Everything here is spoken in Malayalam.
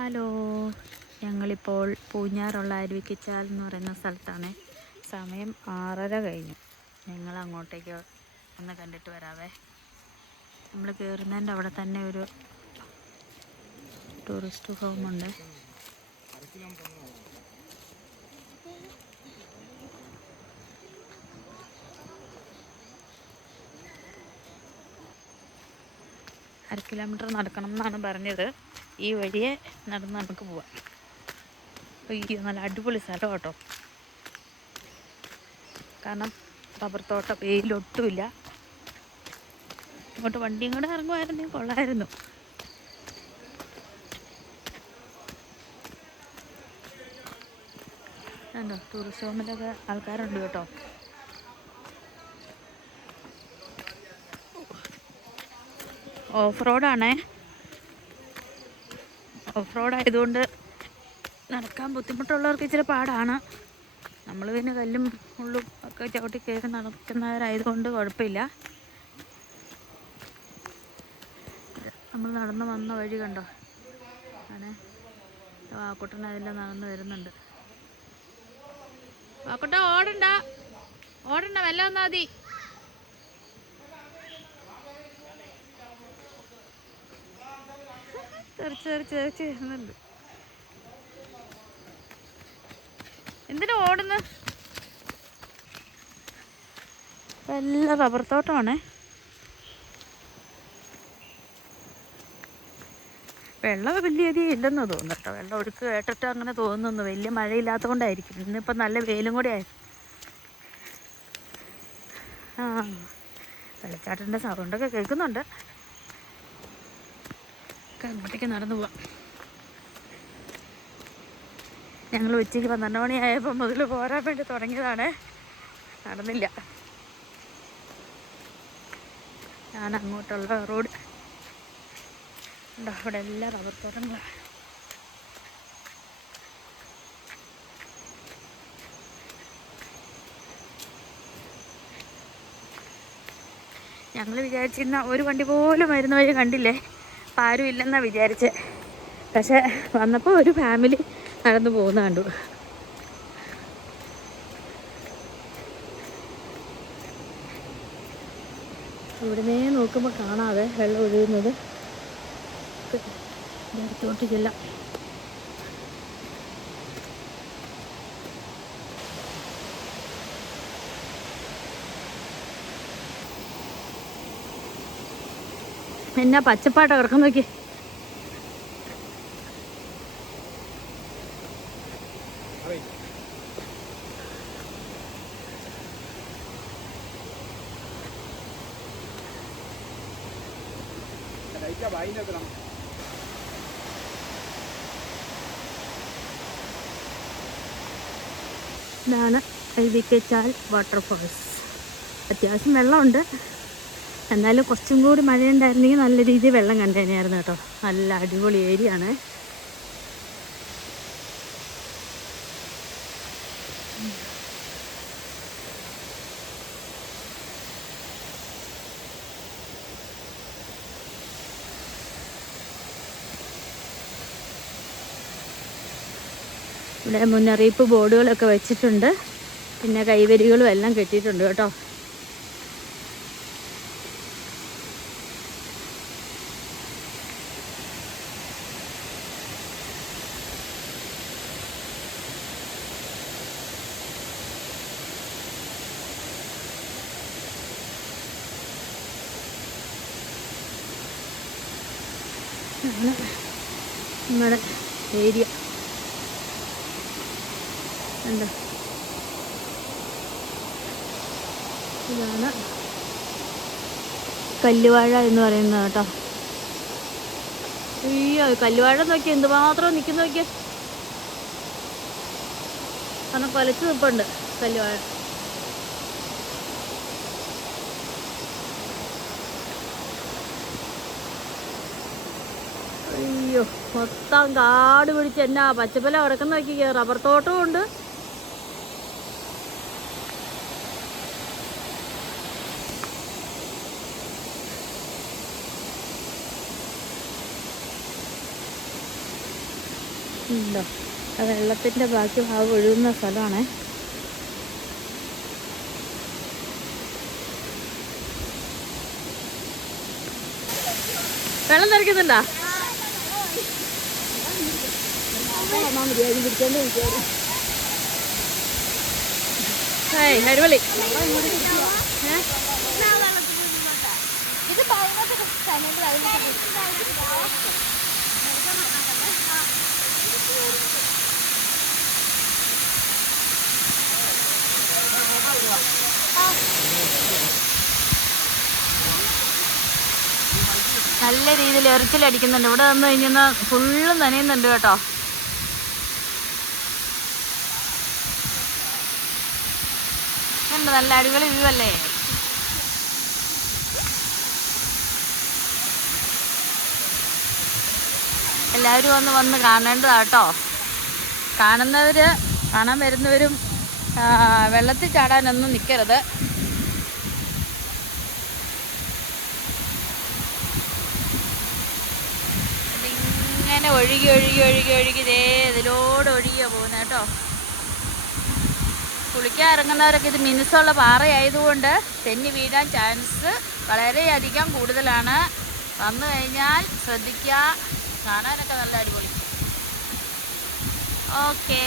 ഹലോ, ഞങ്ങളിപ്പോൾ പൂഞ്ഞാറുള്ള അരുവിക്കച്ചാൽ എന്ന് പറയുന്ന സ്ഥലത്താണ്. സമയം 6:30 കഴിഞ്ഞു. ഞങ്ങൾ അങ്ങോട്ടേക്ക് ഒന്ന് കണ്ടിട്ട് വരാവേ. നമ്മൾ കയറുന്നതിൻ്റെ അവിടെ തന്നെ ഒരു ടൂറിസ്റ്റ് ഹോമുണ്ട്. അര കിലോമീറ്റർ നടക്കണം എന്നാണ് പറഞ്ഞത്. ഈ വഴിയെ നടന്ന് നമുക്ക് പോവാം. അയ്യോ, നല്ല അടിപൊളി സ്ഥലം കേട്ടോ. കാരണം റബ്ബർ തോട്ടം, വെയിലൊട്ടുമില്ല. ഇങ്ങോട്ട് വണ്ടിയും കൂടെ ഇറങ്ങുമായിരുന്നെങ്കിൽ കൊള്ളായിരുന്നു. ഉണ്ടോ, ടൂറിസ്റ്റ് ഹോമിലൊക്കെ ആൾക്കാരുണ്ട് കേട്ടോ. ഓഫ് റോഡാണേ. ഓഫ് റോഡായതുകൊണ്ട് നടക്കാൻ ബുദ്ധിമുട്ടുള്ളവർക്ക് ഇച്ചിരി പാടാണ്. നമ്മൾ പിന്നെ കല്ലും മുള്ളും ഒക്കെ ചവിട്ടി കയറി നടക്കുന്നവരായതുകൊണ്ട് കുഴപ്പമില്ല. നമ്മൾ നടന്ന് വന്ന വഴി കണ്ടോ ആണേ. വാക്കുട്ടൻ അതെല്ലാം നടന്ന് വരുന്നുണ്ട്. വാക്കുട്ട ഓടണ്ട വെല്ലം വന്നാൽ മതി. തെറിച്ച് വരുന്നുണ്ട്. എന്തിനാ ഓടുന്നു? എല്ലാം റബ്ബർ തോട്ടമാണേ. വെള്ളം വലിയധികം ഇല്ലെന്ന് തോന്നുന്നു കേട്ടോ. വെള്ളം ഒഴുക്ക് കേട്ടിട്ട് അങ്ങനെ തോന്നുന്നു. വലിയ മഴയില്ലാത്തത് കൊണ്ടായിരിക്കും. ഇന്നിപ്പം നല്ല വെയിലും കൂടെ ആയി. വെള്ളച്ചാട്ടൻ്റെ സൗണ്ടൊക്കെ കേൾക്കുന്നുണ്ട്. അങ്ങോട്ടേക്ക് നടന്നു പോവാം. ഞങ്ങൾ ഉച്ചയ്ക്ക് 12 മണിയായപ്പോൾ മുതൽ പോരാൻ വേണ്ടി തുടങ്ങിയതാണ്. നടന്നില്ല. ഞാൻ അങ്ങോട്ടുള്ള റോഡ് ഉണ്ടോ, അവിടെ എല്ലാം റബ്ബർ തോട്ടങ്ങളാണ്. ഞങ്ങൾ വിചാരിച്ചിരുന്ന ഒരു വണ്ടി പോലും വരുന്ന വഴി കണ്ടില്ലേ. അപ്പം ആരും ഇല്ലെന്നാണ് വിചാരിച്ചത്. പക്ഷെ വന്നപ്പോൾ ഒരു ഫാമിലി നടന്നു പോകുന്ന കണ്ടു. ഇവിടുന്നേ നോക്കുമ്പോൾ കാണാതെ വെള്ളം ഒഴുകുന്നത്. അടുത്തോട്ട് ചെല്ലാം. എന്നാ പച്ചപ്പാട്ട കിടക്കുന്ന നോക്കി. ഇതാണ് അരുവിക്കച്ചാൽ വാട്ടർഫോൾസ്. അത്യാവശ്യം വെള്ളമുണ്ട്. എന്നാലും കുറച്ചും കൂടി മഴയുണ്ടായിരുന്നെങ്കിൽ നല്ല രീതിയിൽ വെള്ളം കണ്ടേനെയായിരുന്നു കേട്ടോ. നല്ല അടിപൊളി ഏരിയ ആണ്. ഇവിടെ മുന്നറിയിപ്പ് ബോർഡുകളൊക്കെ വെച്ചിട്ടുണ്ട്. പിന്നെ കൈവരികളും എല്ലാം കെട്ടിയിട്ടുണ്ട് കേട്ടോ. നമ്മുടെ ഏരിയ എന്താ, ഇതാണ് കല്ലുവാഴ എന്ന് പറയുന്നത് കേട്ടോ. അയ്യോ, കല്ലുവാഴ നോക്കിയാൽ എന്തുമാത്രം നിൽക്കുന്ന നോക്കിയാൽ. കാരണം കൊലച്ച് നിൽപ്പുണ്ട് കല്ലുവാഴ. അയ്യോ, മൊത്തം കാട് പിടിച്ച് എന്നാ പച്ചപ്പല കിടക്കുന്ന നോക്കിക്കോ. റബ്ബർ തോട്ടവും ഉണ്ട്. ഉണ്ടോ ആ വെള്ളത്തിൻ്റെ ബാക്കി ഭാഗം ഒഴുകുന്ന സ്ഥലമാണേ. വെള്ളം തെറിക്കുന്നുണ്ടോ? അടിപൊളി. നല്ല രീതിയിൽ എറിച്ചിലടിക്കുന്നുണ്ട്. ഇവിടെ വന്നു കഴിഞ്ഞാൽ ഫുള്ളും നനയുന്നുണ്ട് കേട്ടോ. ഉണ്ട്, നല്ല അടിപൊളി വ്യൂ അല്ലേ? എല്ലാവരും വന്ന് കാണേണ്ടതാട്ടോ. കാണാൻ വരുന്നവരും വെള്ളത്തിൽ ചാടാനൊന്നും നിൽക്കരുത്. ഇതിങ്ങനെ ഒഴുകി ദേ ഇതിലൂടെ ഒഴുകിയാണ് പോകുന്നത് കേട്ടോ. കുളിക്കാൻ ഇറങ്ങുന്നവരൊക്കെ ഇത് മിനുസമുള്ള പാറയായതുകൊണ്ട് തെന്നി വീഴാൻ ചാൻസ് വളരെയധികം കൂടുതലാണ്. വന്നു കഴിഞ്ഞാൽ ശ്രദ്ധിക്കുക. കാണാനൊക്കെ നല്ല അടിപൊളി. ഓക്കേ.